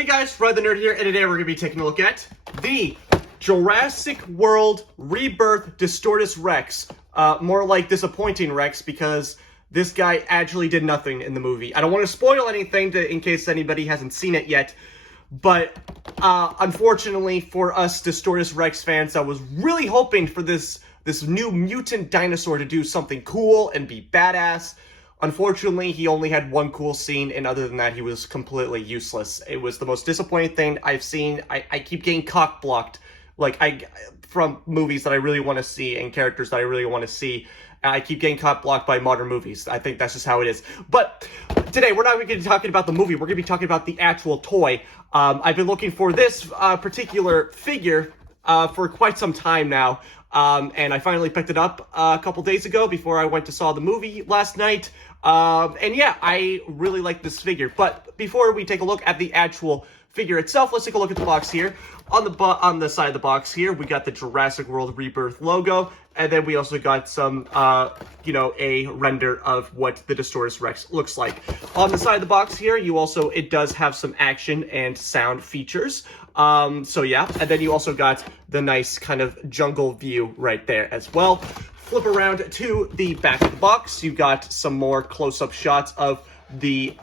Hey guys, Fred the Nerd here, and today we're going to be taking a look at the Jurassic World Rebirth Distortus Rex. More like Disappointing Rex, because this guy actually did nothing in the movie. I don't want to spoil anything in case anybody hasn't seen it yet, but unfortunately for us Distortus Rex fans, I was really hoping for this new mutant dinosaur to do something cool and be badass. Unfortunately, he only had one cool scene, and other than that, he was completely useless. It was the most disappointing thing I've seen. I keep getting cock-blocked, from movies that I really want to see and characters that I really want to see. I keep getting cock-blocked by modern movies. I think that's just how it is. But today, we're not going to be talking about the movie. We're going to be talking about the actual toy. I've been looking for this particular figure for quite some time now. And I finally picked it up a couple days ago before I went to saw the movie last night. And yeah, I really like this figure. But before we take a look at the actual figure itself, let's take a look at the box here. On the side of the box here, we got the Jurassic World Rebirth logo, and then we also got some, a render of what the Distortus Rex looks like. On the side of the box here, it does have some action and sound features. So yeah, and then you also got the nice kind of jungle view right there as well. Flip around to the back of the box. You got some more close-up shots of the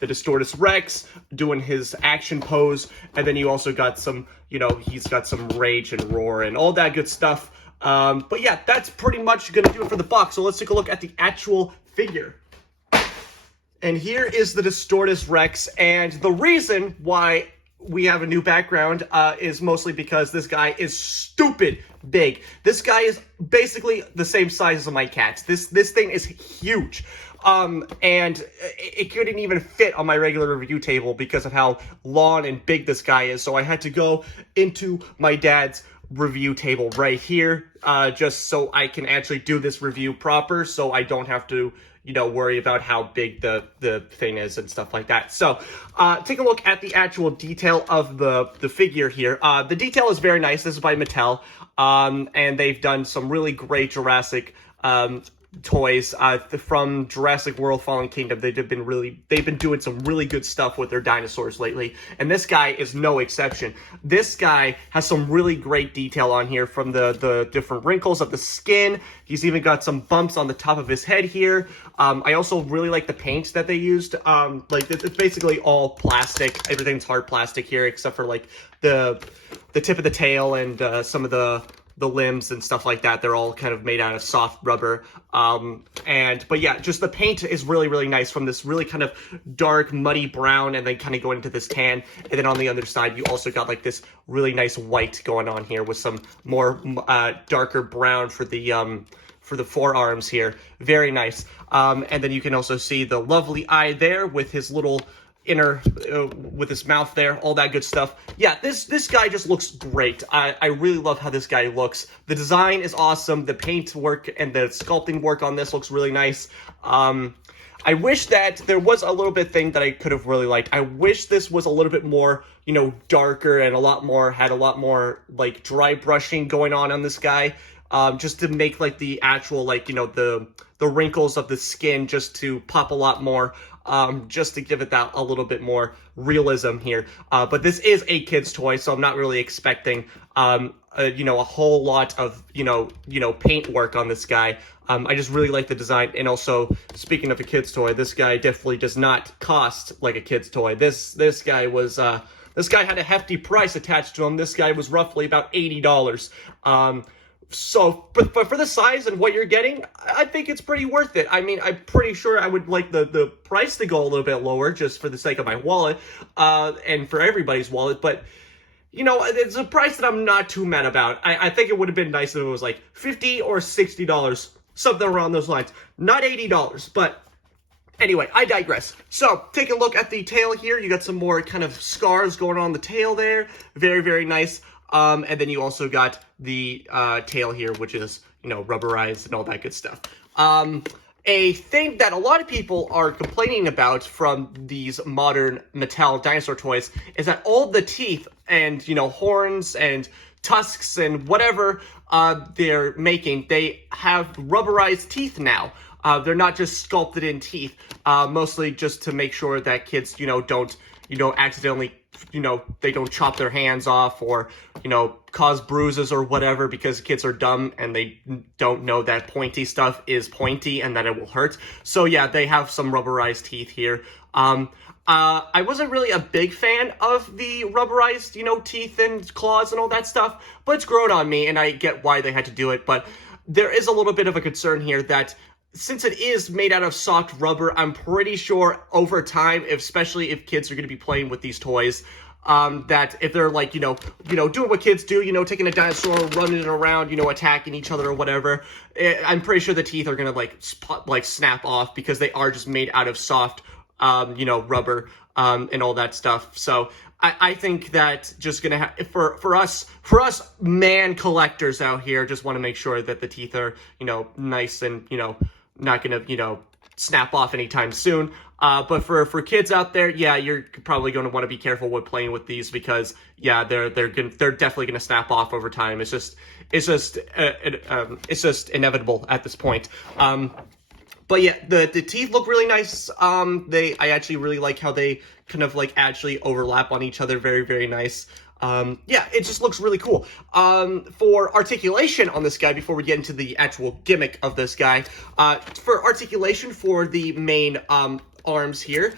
Distortus Rex doing his action pose, and then you also got some, he's got some rage and roar and all that good stuff. But yeah, that's pretty much gonna do it for the box. So let's take a look at the actual figure. And here is the Distortus Rex, and the reason why we have a new background is mostly because this guy is stupid big. This guy is basically the same size as my cat. This thing is huge. And it couldn't even fit on my regular review table because of how long and big this guy is. So I had to go into my dad's review table right here, just so I can actually do this review proper, so I don't have to worry about how big the thing is and stuff like that. So, take a look at the actual detail of the figure here. The detail is very nice. This is by Mattel, and they've done some really great Jurassic toys from Jurassic World Fallen Kingdom. They've been doing some really good stuff with their dinosaurs lately, and this guy is no exception. This guy has some really great detail on here, from the different wrinkles of the skin. He's even got some bumps on the top of his head here. I also really like the paint that they used. It's basically all plastic. Everything's hard plastic here, except for the tip of the tail and some of the limbs and stuff like that. They're all kind of made out of soft rubber. But yeah, just the paint is really, really nice, from this really kind of dark, muddy brown, and then kind of going into this tan. And then on the other side, you also got this really nice white going on here with some more darker brown for the forearms here. Very nice. And then you can also see the lovely eye there with his little inner, with his mouth there, all that good stuff. Yeah, this guy just looks great. I really love how this guy looks. The design is awesome. The paint work and the sculpting work on this looks really nice. I wish that there was a little bit thing that I could have really liked. I wish this was a little bit more, darker, and had a lot more dry brushing going on this guy. Just to make the actual the wrinkles of the skin just to pop a lot more. Just to give it that a little bit more realism here. But this is a kid's toy, so I'm not really expecting, a whole lot of, paint work on this guy. I just really like the design. And also, speaking of a kid's toy, this guy definitely does not cost like a kid's toy. This guy had a hefty price attached to him. This guy was roughly about $80. But for the size and what you're getting, I think it's pretty worth it. I mean, I'm pretty sure I would like the price to go a little bit lower, just for the sake of my wallet, and for everybody's wallet, but, it's a price that I'm not too mad about. I think it would have been nice if it was $50 or $60, something around those lines. Not $80, but anyway, I digress. So, take a look at the tail here. You got some more kind of scars going on the tail there. Very, very nice. And then you also got the tail here, which is, rubberized and all that good stuff. A thing that a lot of people are complaining about from these modern Mattel dinosaur toys is that all the teeth and, horns and tusks and whatever they're making, they have rubberized teeth now. They're not just sculpted in teeth, mostly just to make sure that kids, don't accidentally, they don't chop their hands off or, cause bruises or whatever because kids are dumb and they don't know that pointy stuff is pointy and that it will hurt. So yeah, they have some rubberized teeth here. I wasn't really a big fan of the rubberized, teeth and claws and all that stuff, but it's grown on me and I get why they had to do it. But there is a little bit of a concern here that since it is made out of soft rubber, I'm pretty sure over time, especially if kids are going to be playing with these toys, that if they're like, doing what kids do, taking a dinosaur, running it around, attacking each other or whatever, I'm pretty sure the teeth are going to like snap off because they are just made out of soft, rubber, and all that stuff. So I think that just gonna for us man collectors out here, just want to make sure that the teeth are, nice and, not gonna, snap off anytime soon. But for kids out there, yeah, you're probably going to want to be careful with playing with these because, yeah, they're definitely going to snap off over time. It's just inevitable at this point. But yeah, the teeth look really nice. I actually really like how they kind of like actually overlap on each other. Very, very nice. Yeah, it just looks really cool. For articulation on this guy, before we get into the actual gimmick of this guy, for articulation for the main arms here,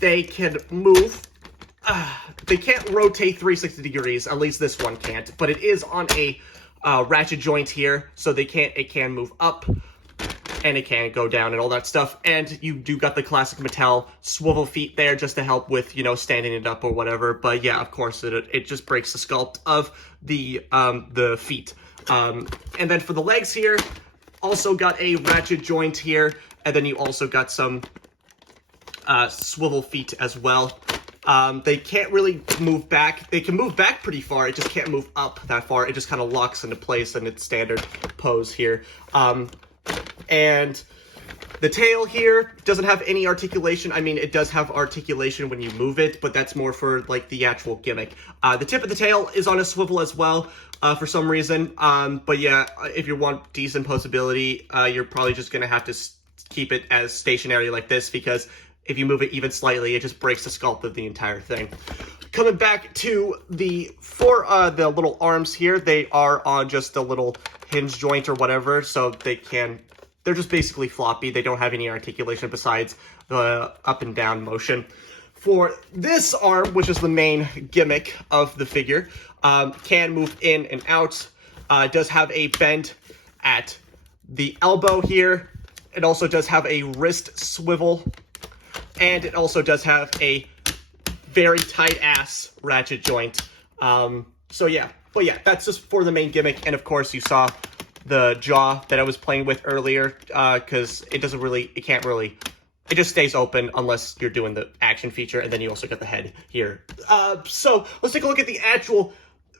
they can move. They can't rotate 360 degrees. At least this one can't. But it is on a ratchet joint here, so it can move up. And it can go down and all that stuff. And you do got the classic Mattel swivel feet there just to help with, standing it up or whatever. But yeah, of course, it just breaks the sculpt of the feet. And then for the legs here, also got a ratchet joint here. And then you also got some swivel feet as well. They can't really move back. They can move back pretty far. It just can't move up that far. It just kind of locks into place in its standard pose here. And the tail here doesn't have any articulation. I mean, it does have articulation when you move it, but that's more for, like, the actual gimmick. The tip of the tail is on a swivel as well, for some reason. But yeah, if you want decent poseability, you're probably just going to have to keep it as stationary like this, because if you move it even slightly, it just breaks the sculpt of the entire thing. Coming back to the little arms here, they are on just a little hinge joint or whatever, so they're just basically floppy. They don't have any articulation besides the up and down motion. For this arm, which is the main gimmick of the figure, can move in and out. It does have a bend at the elbow here. It also does have a wrist swivel. And it also does have a very tight ass ratchet joint. So yeah, but yeah, that's just for the main gimmick. And of course you saw the jaw that I was playing with earlier, because it just stays open unless you're doing the action feature, and then you also get the head here. So let's take a look at the actual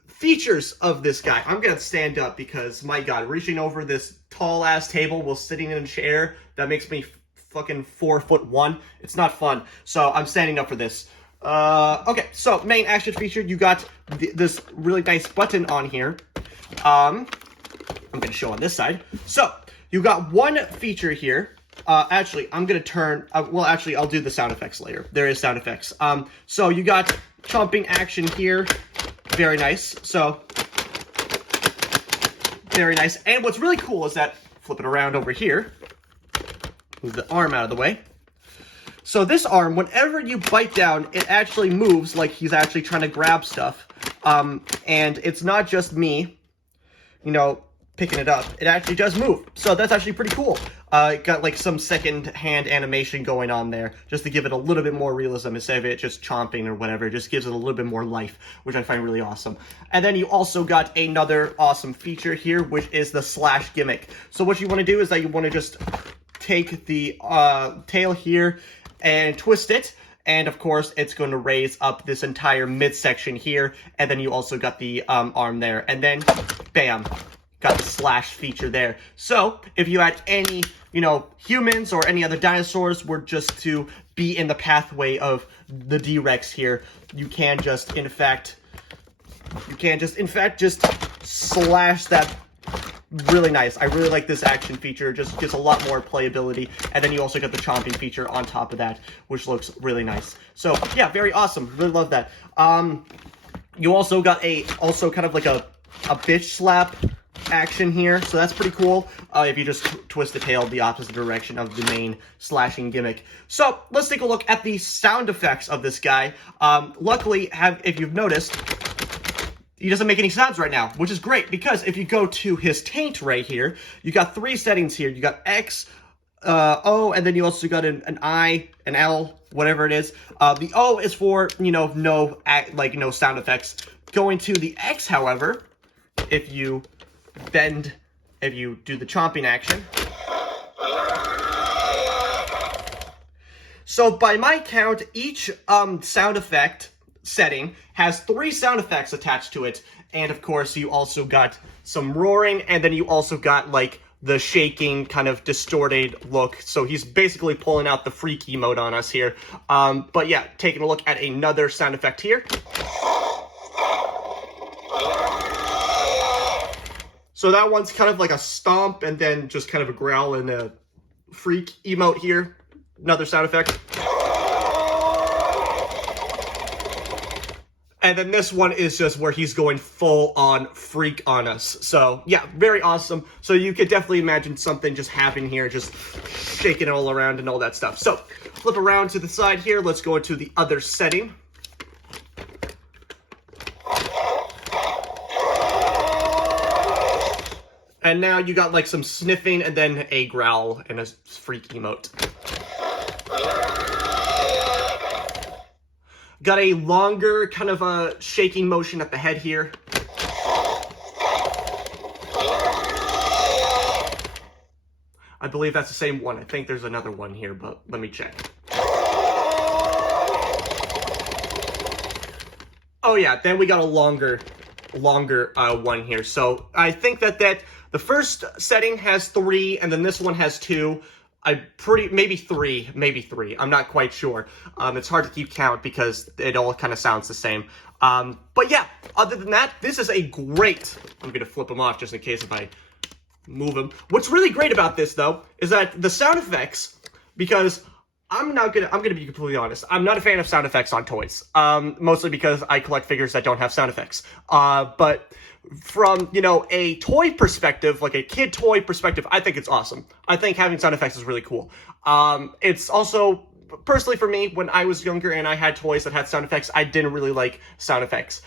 features of this guy. I'm gonna stand up because, my god, reaching over this tall ass table while sitting in a chair, that makes me fucking 4'1". It's not fun, so I'm standing up for this. Okay, so main action feature, you got this really nice button on here. I'm going to show on this side. So, you got one feature here. Actually, I'm going to turn... I'll do the sound effects later. There is sound effects. So, you got chomping action here. Very nice. So, very nice. And what's really cool is that... Flip it around over here. Move the arm out of the way. So, this arm, whenever you bite down, it actually moves like he's actually trying to grab stuff. And it's not just me, picking it up. It actually does move. So that's actually pretty cool. It got like some second-hand animation going on there, just to give it a little bit more realism instead of it just chomping or whatever. It just gives it a little bit more life, which I find really awesome. And then you also got another awesome feature here, which is the slash gimmick. So what you want to do is that you want to just take the tail here and twist it. And of course, it's going to raise up this entire midsection here. And then you also got the arm there. And then, bam. Got the slash feature there. So, if you had any, humans or any other dinosaurs were just to be in the pathway of the D-Rex here, you can just, in fact, just slash that really nice. I really like this action feature. Just gives a lot more playability. And then you also get the chomping feature on top of that, which looks really nice. So yeah, very awesome. Really love that. You also got also kind of like a bitch slap action here, so that's pretty cool. If you just twist the tail the opposite direction of the main slashing gimmick. So let's take a look at the sound effects of this guy. Luckily, if you've noticed, he doesn't make any sounds right now, which is great, because if you go to his taint right here, you got 3 settings here. You got X, O, and then you also got an I, an L, whatever it is. The O is for, no sound effects. Going to the X, however, if you do the chomping action. So by my count, each sound effect setting has 3 sound effects attached to it, and of course you also got some roaring, and then you also got like the shaking kind of distorted look. So he's basically pulling out the freaky mode on us here. But yeah, taking a look at another sound effect here. So that one's kind of like a stomp and then just kind of a growl and a freak emote here. Another sound effect. And then this one is just where he's going full on freak on us. So yeah, very awesome. So you could definitely imagine something just happening here, just shaking it all around and all that stuff. So flip around to the side here. Let's go into the other setting. And now you got like some sniffing and then a growl and a freak emote. Got a longer kind of a shaking motion at the head here. I believe that's the same one. I think there's another one here, but let me check. Oh yeah, then we got a longer one here. So I think that the first setting has 3, and then this one has 2. Maybe three. I'm not quite sure. It's hard to keep count because it all kind of sounds the same. But yeah, other than that, this is a great. I'm gonna flip them off just in case if I move them. What's really great about this though is that the sound effects, because I'm gonna be completely honest. I'm not a fan of sound effects on toys. Mostly because I collect figures that don't have sound effects. But from, a toy perspective, like a kid toy perspective, I think it's awesome. I think having sound effects is really cool. It's also, personally for me, when I was younger and I had toys that had sound effects, I didn't really like sound effects.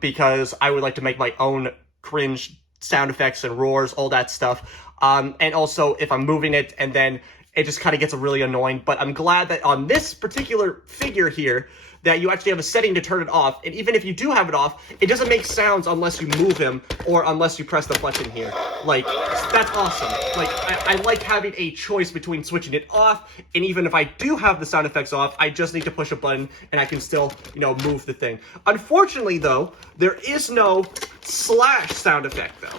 Because I would like to make my own cringe sound effects and roars, all that stuff. And also, if I'm moving it and then it just kind of gets really annoying. But I'm glad that on this particular figure here, that you actually have a setting to turn it off. And even if you do have it off, it doesn't make sounds unless you move him or unless you press the button here. Like, that's awesome. Like, I like having a choice between switching it off, and even if I do have the sound effects off, I just need to push a button and I can still, move the thing. Unfortunately, though, there is no slash sound effect, though.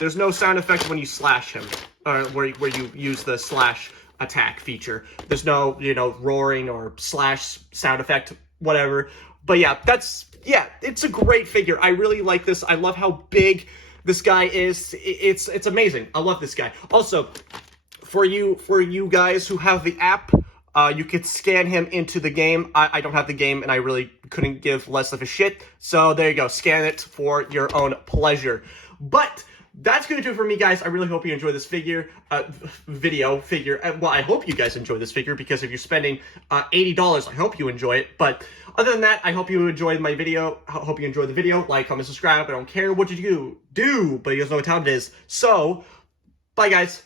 There's no sound effect when you slash him, or where you use the slash attack feature. There's no, roaring or slash sound effect, whatever. But yeah, it's a great figure. I really like this. I love how big this guy is. It's amazing. I love this guy. Also, for you guys who have the app, you could scan him into the game. I don't have the game, and I really couldn't give less of a shit. So there you go. Scan it for your own pleasure. But that's going to do it for me, guys. I really hope you enjoy this figure. Well, I hope you guys enjoy this figure, because if you're spending $80, I hope you enjoy it. But other than that, I hope you enjoyed my video. I hope you enjoyed the video. Like, comment, subscribe. I don't care what you do, but you guys know what time it is. So, bye, guys.